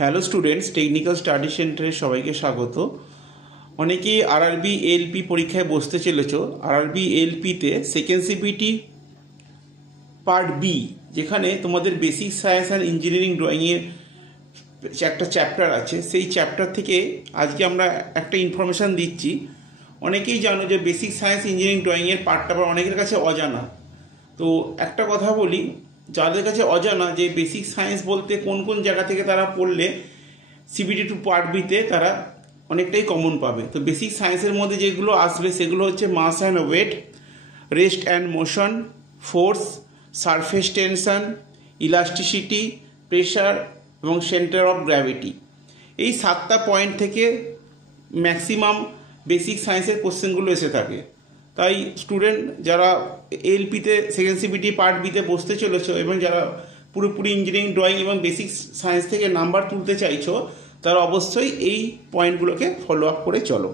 Hello students, technical study সেন্টারে সবাইকে স্বাগত। অনেকেই আরআরবি এলপি পরীক্ষায় বসতে চলেছ। আরআরবি এলপিতে সেকেন্ড সিপিটি পার্ট বি, যেখানে তোমাদের বেসিক সায়েন্স অ্যান্ড ইঞ্জিনিয়ারিং ড্রয়িংয়ের একটা চ্যাপ্টার আছে, সেই চ্যাপ্টার থেকে আজকে আমরা একটা ইনফরমেশান দিচ্ছি। অনেকেই জানো যে বেসিক সায়েন্স ইঞ্জিনিয়ারিং ড্রয়িংয়ের পার্টটা আবার অনেকের কাছে অজানা। তো একটা কথা বলি, যাদের কাছে অজানা যে বেসিক সায়েন্স বলতে কোন কোন জায়গা থেকে তারা পড়লে সিবিটি টু পার্ট বিতে তারা অনেকটাই কমন পাবে। তো বেসিক সায়েন্সের মধ্যে যেগুলো আসবে সেগুলো হচ্ছে mass and weight, rest and motion, force, surface tension, elasticity, pressure এবং সেন্টার অফ গ্র্যাভিটি। এই 7টা পয়েন্ট থেকে ম্যাক্সিমাম বেসিক সায়েন্সের কোশ্চেনগুলো এসে থাকে। তাই স্টুডেন্ট যারা এলপিতে সেকেন্ড সিপিটি পার্ট বিতে বসতে চলেছো এবং যারা পুরোপুরি ইঞ্জিনিয়ারিং ড্রয়িং এবং বেসিক সায়েন্স থেকে নাম্বার তুলতে চাইছো, তারা অবশ্যই এই পয়েন্টগুলোকে ফলো আপ করে চলো।